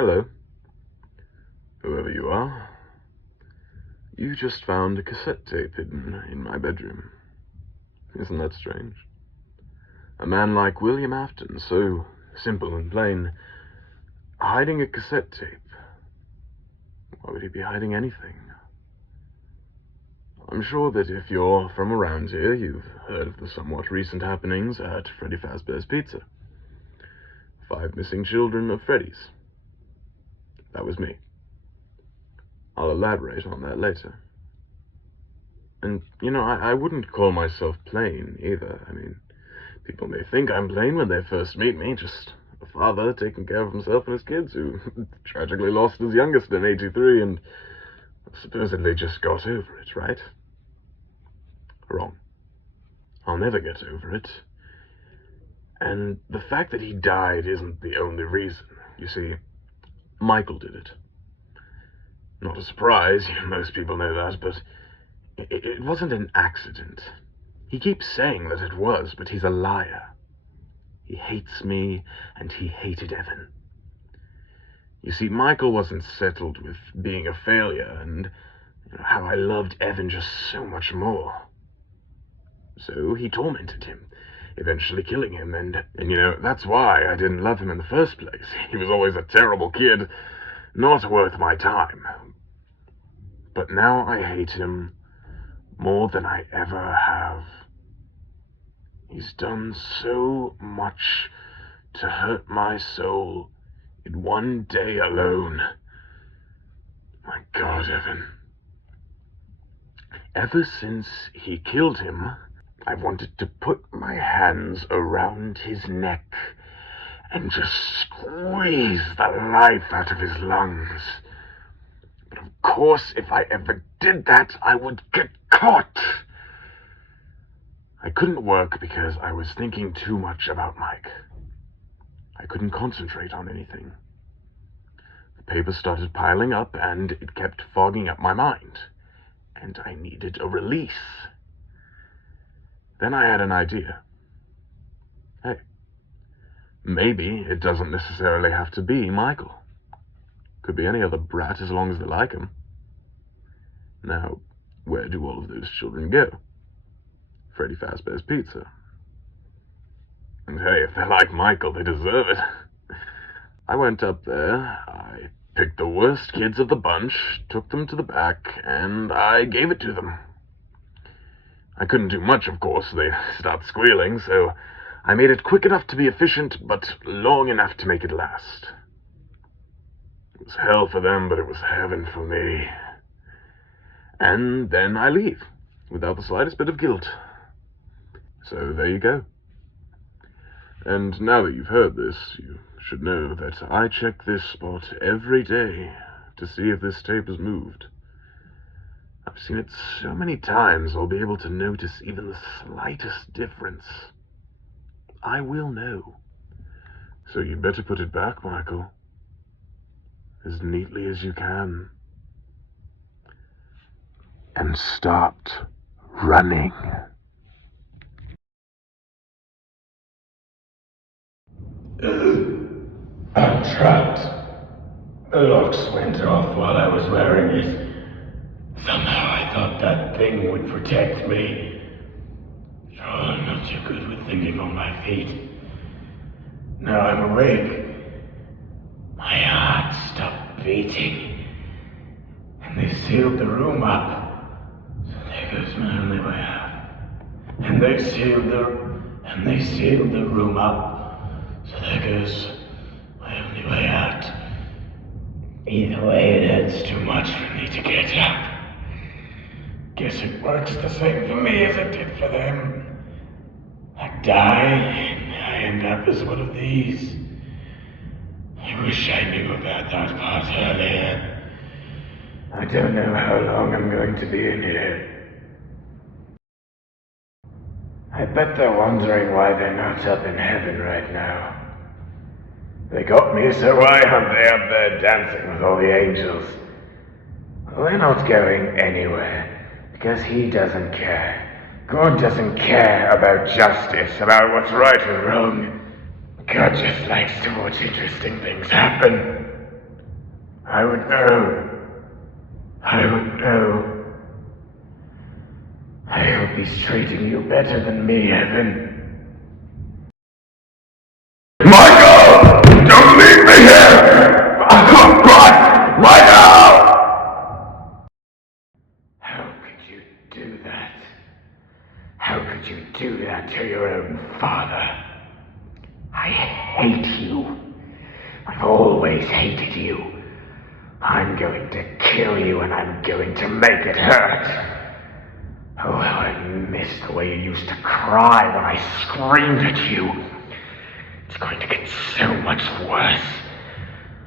Hello, whoever you are. You just found a cassette tape hidden in my bedroom. Isn't that strange? A man like William Afton, so simple and plain, hiding a cassette tape. Why would he be hiding anything? I'm sure that if you're from around here, you've heard of the somewhat recent happenings at Freddy Fazbear's Pizza. 5 missing children of Freddy's. That was me. I'll elaborate on that later. And, I wouldn't call myself plain, either. I mean, people may think I'm plain when they first meet me, just a father taking care of himself and his kids, who tragically lost his youngest in '83 and supposedly just got over it, right? Wrong. I'll never get over it. And the fact that he died isn't the only reason. You see, Michael did it. Not a surprise, most people know that, but it wasn't an accident. He keeps saying that it was, but he's a liar. He hates me, and he hated Evan. You see, Michael wasn't settled with being a failure, and how I loved Evan just so much more. So he tormented him, eventually killing him, and that's why I didn't love him in the first place. He was always a terrible kid, not worth my time. But now I hate him more than I ever have. He's done so much to hurt my soul in one day alone. My God, Evan. Ever since he killed him, I wanted to put my hands around his neck and just squeeze the life out of his lungs. But of course, if I ever did that, I would get caught. I couldn't work because I was thinking too much about Mike. I couldn't concentrate on anything. The paper started piling up, and it kept fogging up my mind, and I needed a release. Then I had an idea. Hey, maybe it doesn't necessarily have to be Michael. Could be any other brat as long as they like him. Now, where do all of those children go? Freddy Fazbear's Pizza. And hey, if they're like Michael, they deserve it. I went up there, I picked the worst kids of the bunch, took them to the back, and I gave it to them. I couldn't do much, of course. They'd start squealing, so I made it quick enough to be efficient, but long enough to make it last. It was hell for them, but it was heaven for me. And then I leave, without the slightest bit of guilt. So there you go. And now that you've heard this, you should know that I check this spot every day to see if this tape has moved. I've seen it so many times I'll be able to notice even the slightest difference. I will know. So you better put it back, Michael. As neatly as you can. And stopped running. I'm trapped. The locks went off while I was wearing it. Somehow I thought that thing would protect me. Oh, I'm not too good with thinking on my feet. Now I'm awake. My heart stopped beating. And they sealed the room up. So there goes my only way out. And they sealed the room up. So there goes my only way out. Either way, it hurts too much for me to get up. Guess it works the same for me as it did for them. I die, and I end up as one of these. I wish I knew about that part earlier. I don't know how long I'm going to be in here. I bet they're wondering why they're not up in heaven right now. They got me, so why aren't they up there dancing with all the angels? Well, they're not going anywhere, because he doesn't care. God doesn't care about justice, about what's right and wrong. God just likes to watch interesting things happen. I would know. I would know. I hope he's treating you better than me, Evan. Michael! Don't leave me here! I'm right! Right now! How could you do that? How could you do that to your own father? I hate you. I've always hated you. I'm going to kill you and I'm going to make it hurt. Oh, how I miss the way you used to cry when I screamed at you. It's going to get so much worse.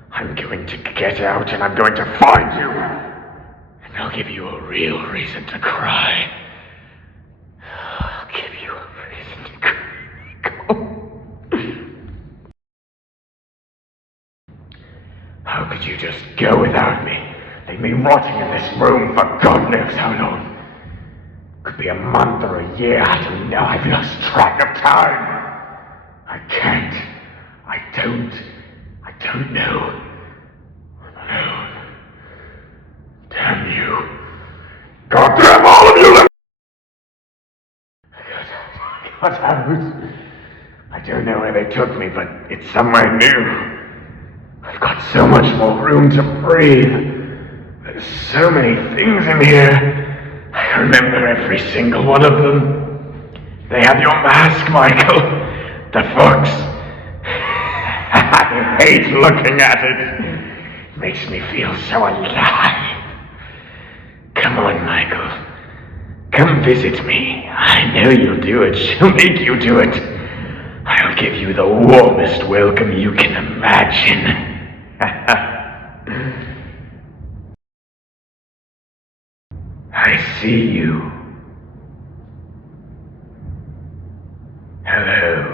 I'm going to get out and I'm going to find you. And I'll give you a real reason to cry. I'll give you a reason to cry. How could you just go without me? Leave me rotting in this room for God knows how long. Could be a month or a year, I don't know. I've lost track of time. I can't. I don't know. I'm alone. Damn you. God damn all of you! I got out. I don't know where they took me, but it's somewhere new. I've got so much more room to breathe. There's so many things in here. I remember every single one of them. They have your mask, Michael. The fox. I hate looking at it. It makes me feel so alive. Come on, Michael. Come visit me. I know you'll do it. She'll make you do it. I'll give you the warmest welcome you can imagine. I see you. Hello.